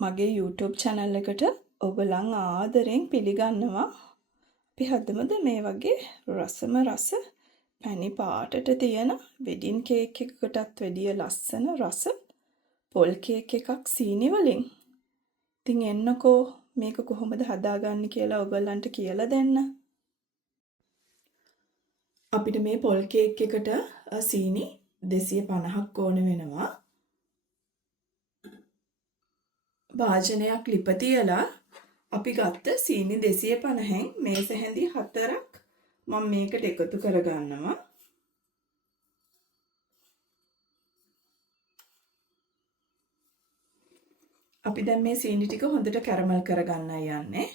මගේ YouTube channel එකට ඔයගොල්ලන් ආදරෙන් පිළිගන්නවා. අපි හදමුද මේ වගේ රසම රස පැණි පාටට තියෙන වෙඩින් කේක් එකකටත් වැඩිය ලස්සන රස පොල් කේක් එකක් සීනි වලින්. ඉතින් එන්නකෝ මේක කොහොමද හදාගන්නේ කියලා ඔයගොල්ලන්ට කියලා දෙන්න. අපිට මේ පොල් කේක් එකට සීනි 250ක් ඕන වෙනවා. භාජනයක් ලිප තියලා අපි ගත්ත සීනි 250න් මේස හැඳි 4ක් මම මේකට එකතු කරගන්නවා. අපි දැන් මේ සීනි ටික හොඳට කැරමල් කරගන්නයි යන්නේ.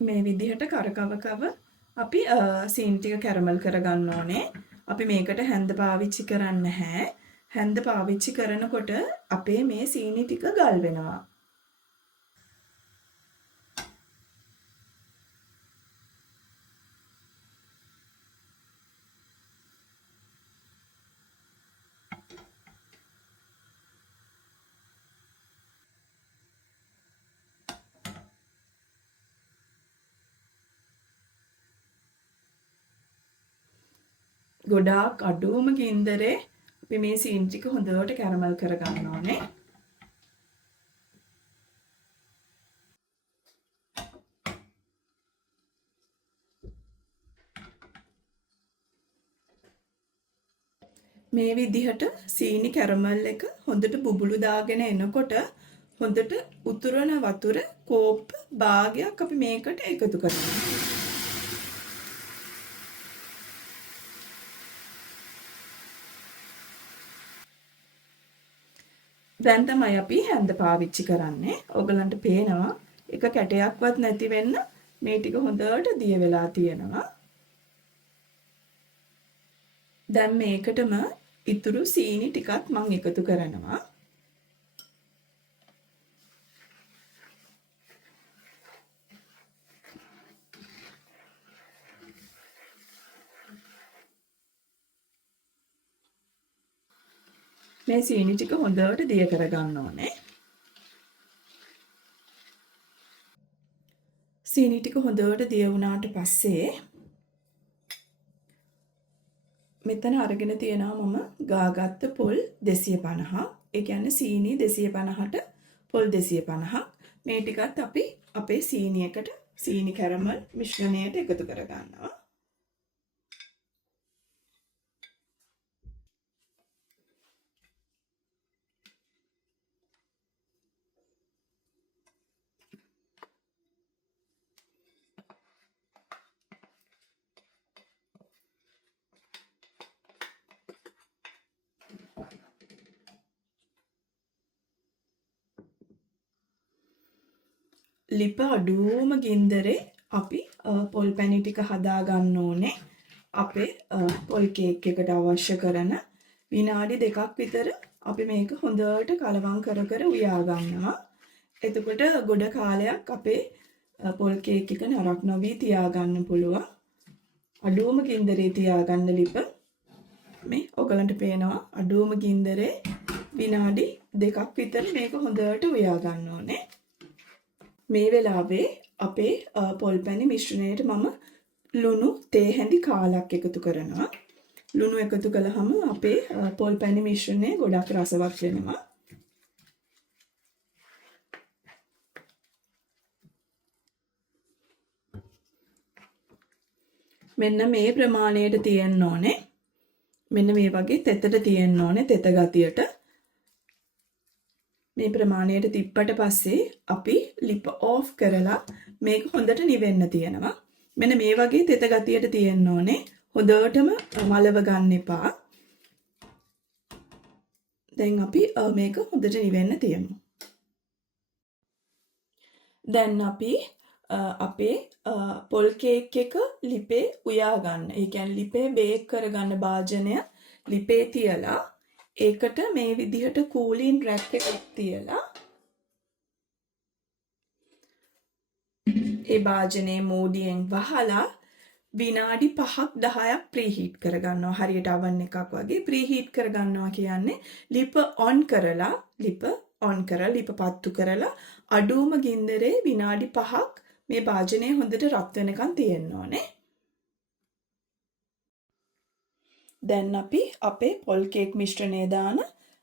මේ විදිහට කරකවකව අපි සීනි ටික කැරමල් කරගන්න ඕනේ. අපි මේකට හැන්ද පාවිච්චි කරන්නේ නැහැ. හැන්ද පාවිච්චි කරනකොට අපේ මේ සීනි ටික ගල් වෙනවා. ගොඩාක් අඩුවම ගින්දරේ අපි මේ සීනි ටික හොඳට කැරමල් කරගන්න ඕනේ. මේ විදිහට සීනි කැරමල් එක හොඳට බුබුලු දාගෙන එනකොට හොඳට උතුරන වතුර කෝප්ප භාගයක් අපි මේකට එකතු කරනවා. දැන් තමයි අපි හැන්ද පාවිච්චි කරන්නේ. ඔයගලන්ට පේනවා එක කැටයක්වත් නැති වෙන්න මේ ටික හොඳට දිය වෙලා තියෙනවා. දැන් මේකටම ඉතුරු සීනි ටිකත් මම එකතු කරනවා. මේ සීනි ටික හොඳට දිය කරගන්න ඕනේ. සීනි ටික හොඳට දිය වුණාට පස්සේ මෙතන අරගෙන තියෙනවා මම ගාගත්ත පොල් 250. ඒ කියන්නේ සීනි 250ට පොල් 250. මේ ටිකත් අපි අපේ සීනියකට සීනි කැරමල් මිශ්‍රණයට එකතු කරගන්නවා. ලිප අඩුවම ගින්දරේ අපි පොල් පැණි ටික හදා ගන්න ඕනේ. අපේ පොල් කේක් එකට අවශ්‍ය කරන විනාඩි 2ක් විතර අපි මේක හොඳට කලවම් කර කර උයා ගන්නවා. එතකොට ගොඩ කාලයක් අපේ පොල් කේක් එක නරක් නොවි තියාගන්න පුළුවන්. අඩුවම ගින්දරේ තියාගන්න ලිප. මේ ඔයගලන්ට පේනවා අඩුවම ගින්දරේ විනාඩි 2ක් විතර මේක හොඳට උයා ගන්න ඕනේ. මේ වෙලාවේ අපේ පොල් පැණි මිශ්‍රණයට මම ලුණු තේ හැඳි කාලක් එකතු කරනවා. ලුණු එකතු කළාම අපේ පොල් පැණි මිශ්‍රණය ගොඩක් රසවත් වෙනවා. මෙන්න මේ ප්‍රමාණයට තියෙන්න ඕනේ. මෙන්න මේ වගේ තෙතට තියෙන්න ඕනේ තෙත ගතියට. මේ ප්‍රමාණයට තිබ්බට පස්සේ අපි ලිප ඕෆ් කරලා මේක හොඳට නිවෙන්න තියෙනවා. මෙන්න මේ වගේ තෙත ගතියට තියෙන්න ඕනේ. හොඳටම මලව ගන්න එපා. දැන් අපි මේක හොඳට නිවෙන්න තියමු. දැන් අපි අපේ පොල් කේක් එක ලිපේ උයා ගන්න. ඒ කියන්නේ ලිපේ බේක් කරගන්න භාජනය ලිපේ තියලා ඒකට මේ විදිහට කූලින් රැක් එකක් තියලා ඒ භාජනයේ මූඩියෙන් වහලා විනාඩි 5ක් 10ක් ප්‍රීහීට් කරගන්නවා. හරියට oven එකක් වගේ ප්‍රීහීට් කරගන්නවා කියන්නේ ලිප ඔන් කරලා ලිප පත්තු කරලා අඩුම ගින්දරේ විනාඩි 5ක් මේ භාජනය හොඳට රත් වෙනකන් තියෙන්න ඕනේ. දැන් අපි අපේ පොල් කේක් මිශ්‍රණය දාන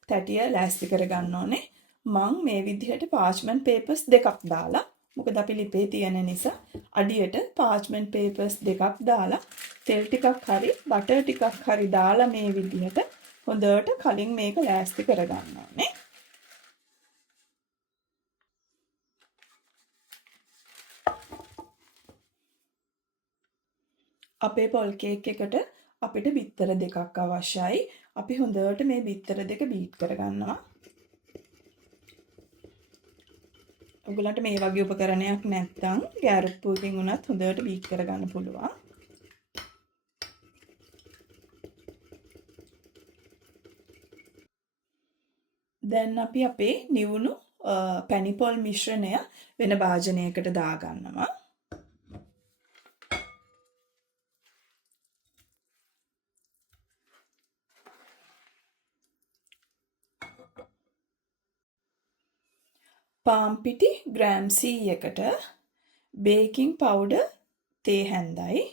තැටිය ලෑස්ති කරගන්න ඕනේ. මං මේ විදිහට පාර්ච්මන්ට් පේපර්ස් දෙකක් දාලා, මොකද අපි ලිපේ තියෙන නිසා අඩියට පාර්ච්මන්ට් පේපර්ස් දෙකක් දාලා තෙල් ටිකක් හරි බටර් ටිකක් හරි දාලා මේ විදිහට හොඳට කලින් මේක ලෑස්ති කරගන්න ඕනේ. අපේ පොල් කේක් එකට අපිට බිත්තර දෙකක් අවශ්‍යයි. අපි හොඳට මේ බිත්තර දෙක බීට් කරගන්නවා. ඔයගලන්ට මේ වගේ උපකරණයක් නැත්නම් ගෑරුප්පුවකින් උනත් හොඳට බීට් කරගන්න පුළුවන්. දැන් අපි අපේ නිවුණු පැණි පොල් මිශ්‍රණය වෙන භාජනයකට දාගන්නවා. පාන් පිටි ග්‍රෑම් 100කට බේකින් පවුඩර් තේ හැන්දයි,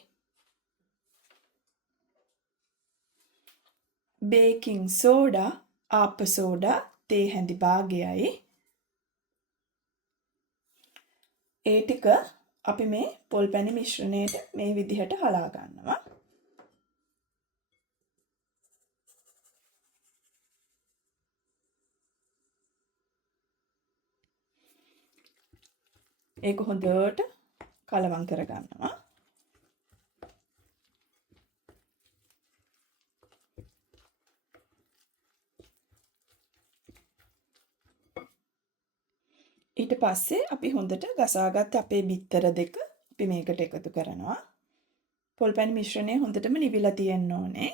බේකින් සෝඩා ආප සෝඩා තේ හැඳි භාගයයි. ඒ ටික අපි මේ පොල් පැණි මිශ්‍රණයට මේ විදිහට හලා ගන්නවා. ඒක හොඳට කලවම් කරගන්නවා. ඊට පස්සේ අපි හොඳට ගසාගත්ත අපේ බිත්තර දෙක අපි මේකට එකතු කරනවා. පොල් පැණි මිශ්‍රණය හොඳටම නිවිලා තියෙන්න ඕනේ.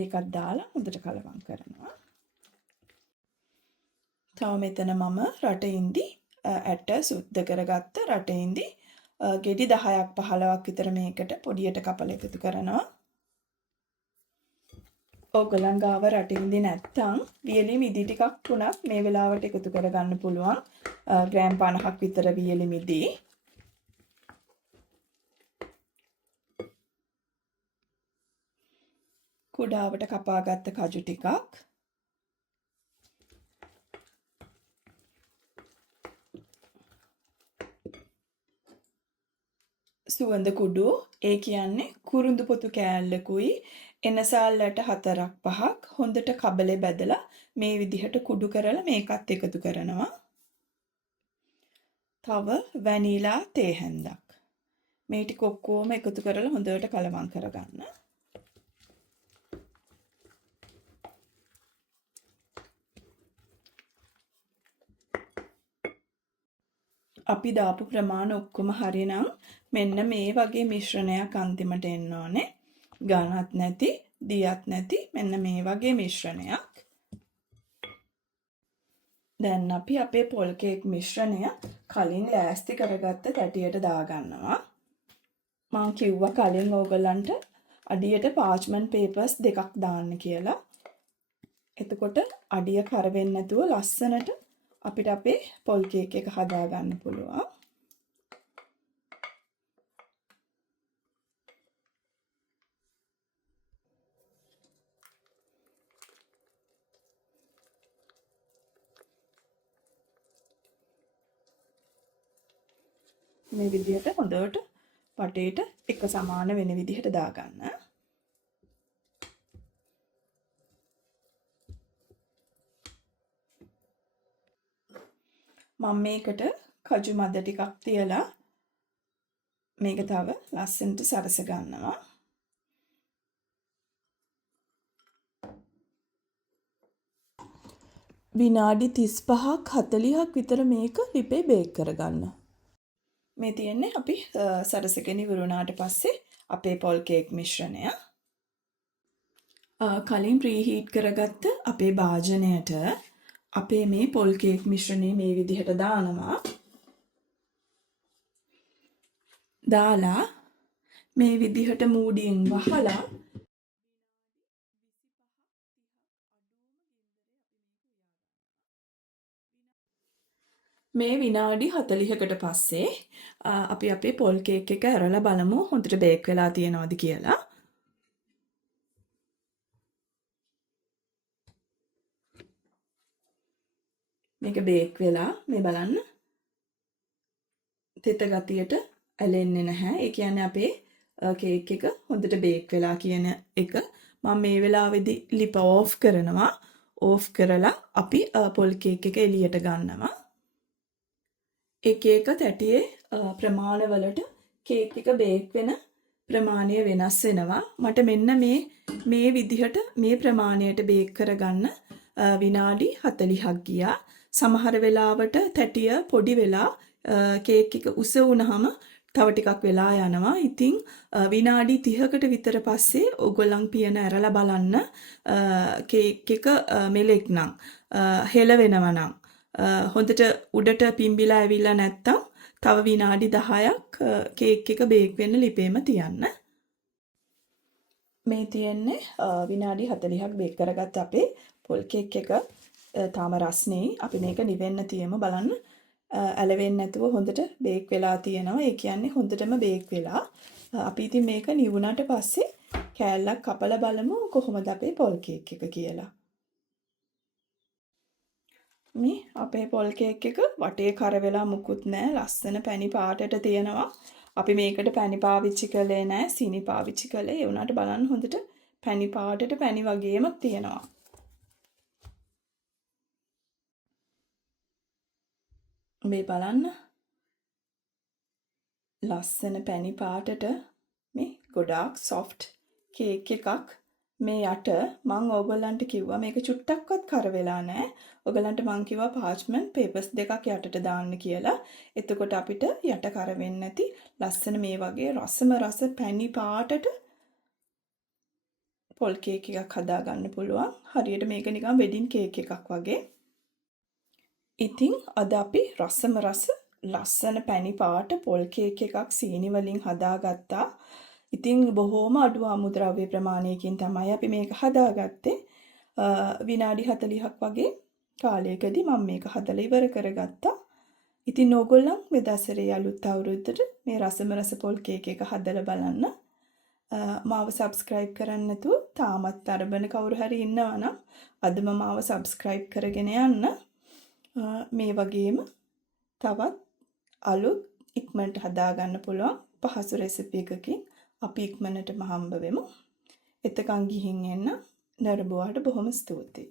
ඒකත් දාලා හොඳට කලවම් කරනවා. තව මෙතන මම රටින්දි ඇට සුද්ධ කරගත්ත රටින්දි ගෙඩි 10ක් 15ක් විතර මේකට පොඩියට කපලා එකතු කරනවා. ඔයගලන් ගාව රටින්දි නැත්තම් වියලි මිදි ටිකක් උනත් මේ වෙලාවට එකතු කරගන්න පුළුවන්. ග්‍රෑම් 50ක් විතර වියලි මිදි. කුඩාවට කපාගත්ත කජු ටිකක්, සුවඳ කුඩු, ඒ කියන්නේ කුරුඳු පොතු කෑල්ලකුයි එනසාල්ලට 4ක් 5ක් හොඳට කබලේ බැදලා මේ විදිහට කුඩු කරලා මේකත් එකතු කරනවා. තව වැනිලා තේ හැන්දක්. මේ ටික ඔක්කොම එකතු කරලා හොඳට කලවම් කරගන්න. අපි දාපු ප්‍රමාණ ඔක්කොම හරිනම් මෙන්න මේ වගේ මිශ්‍රණයක් අන්තිමට එන්න ඕනේ. ගානක් නැති, දියක් නැති මෙන්න මේ වගේ මිශ්‍රණයක්. දැන් අපි අපේ පොල් කේක් මිශ්‍රණය කලින් ලෑස්ති කරගත්ත තැටියට දාගන්නවා. මම කිව්වා කලින් ඕගලන්ට අඩියට පාර්ච්මන්ට් පේපර්ස් දෙකක් දාන්න කියලා. එතකොට අඩිය කර වෙන්නේ නැතුව ලස්සනට අපිට අපේ පොල් කේක් එක හදා ගන්න පුළුවන්. මේ විදිහට හොඳට වටේට එක සමාන වෙන විදිහට දාගන්න. මම මේකට කජු මද ටිකක් තියලා මේක තව ලස්සනට සරස ගන්නවා. විනාඩි 35ක් 40ක් විතර මේක ලිපේ බේක් කරගන්න. මේ තියෙන්නේ අපි සරසගෙන ඉවරුණාට පස්සේ අපේ පොල් කේක් මිශ්‍රණය. කලින් ප්‍රීහීට් කරගත්ත අපේ භාජනයට අපේ මේ පොල් කේක් මිශ්‍රණය මේ විදිහට දානවා. දාලා මේ විදිහට මූඩියෙන් වහලා මේ විනාඩි 40කට පස්සේ අපි අපේ පොල් කේක් එක ඇරලා බලමු හොඳට බේක් වෙලා තියෙනවද කියලා. මේක බේක් වෙලා මේ බලන්න තෙත ගතියට ඇලෙන්නේ නැහැ. ඒ කියන්නේ අපේ කේක් එක හොඳට බේක් වෙලා කියන එක. මම මේ වෙලාවේදී ලිප ඕෆ් කරනවා. ඕෆ් කරලා අපි පොල් කේක් එක එළියට ගන්නවා. එක එක තැටියේ ප්‍රමාණවලට කේක් එක බේක් වෙන ප්‍රමාණය වෙනස් වෙනවා. මට මෙන්න මේ විදිහට මේ ප්‍රමාණයට බේක් කරගන්න විනාඩි 40ක් ගියා. සමහර වෙලාවට තැටිය පොඩි වෙලා කේක් එක උස වුණාම තව ටිකක් වෙලා යනවා. ඉතින් විනාඩි 30කට විතර පස්සේ ඔයගොල්ලන් පියන ඇරලා බලන්න කේක් එක මෙලෙක් නම් හෙල වෙනවා නම් හොඳට උඩට පිම්බිලා ඇවිල්ලා නැත්තම් තව විනාඩි 10ක් කේක් එක බේක් වෙන්න ලිපේම තියන්න. මේ තියෙන්නේ විනාඩි 40ක් බේක් කරගත්ත අපේ පොල් කේක් එක තාම රස්නේ. අපි මේක නිවෙන්න තියමු බලන්න. ඇලවෙන්නේ නැතුව හොඳට බේක් වෙලා තියෙනවා. ඒ කියන්නේ හොඳටම බේක් වෙලා. අපි ඉතින් මේක නිවුණාට පස්සේ කෑල්ලක් කපලා බලමු කොහොමද අපේ පොල් කේක් එක කියලා. මේ අපේ පොල් කේක් එක වටේ කර වෙලා මුකුත් නැහැ. ලස්සන පැණි පාටට තියෙනවා. අපි මේකට පැණි පාවිච්චි කළේ නැහැ. සීනි පාවිච්චි කළේ. ඒ වුණාට බලන්න හොඳට පැණි පාටට පැණි වගේම තියෙනවා. මේ බලන්න. ලස්සන පැණි පාටට මේ ගොඩාක් soft කේක් එකක්. මේ යට මම ඕගොල්ලන්ට කිව්වා මේක චුට්ටක්වත් කර වෙලා නැහැ. ඕගොල්ලන්ට මම කිව්වා parchment papers දෙකක් යටට දාන්න කියලා. එතකොට අපිට යට කර වෙන්නේ නැති ලස්සන මේ වගේ රසම රස පැණි පාටට පොල් කේක් එකක් හදා ගන්න පුළුවන්. හරියට මේක නිකන් වෙඩින් කේක් එකක් වගේ. ඉතින් අද අපි රසම රස ලස්සන පැණි පාට පොල් කේක් එකක් සීනි වලින් හදාගත්තා. ඉතින් බොහෝම අඩු අමුද්‍රව්‍ය ප්‍රමාණයකින් තමයි අපි මේක හදාගත්තේ. විනාඩි 40ක් වගේ කාලයකදී මම මේක හදලා ඉවර කරගත්තා. ඉතින් ඕගොල්ලන් මේ දසරේ අලුත් අවුරුද්දට මේ රසම රස පොල් කේක් එක හදලා බලන්න. මාව subscribe කරන්න නැතුව තාමත් අරබන කවුරු හරි ඉන්නවා නම් අදම මාව subscribe කරගෙන යන්න. මේ වගේම තවත් අලුත් ඉක්මනට හදාගන්න පුළුවන් පහසු රෙසිපි එකකින් අපි ඉක්මනටම හම්බ වෙමු. එතකන් ගිහින් එන්න. නරඹුවාට බොහොම ස්තුතියි.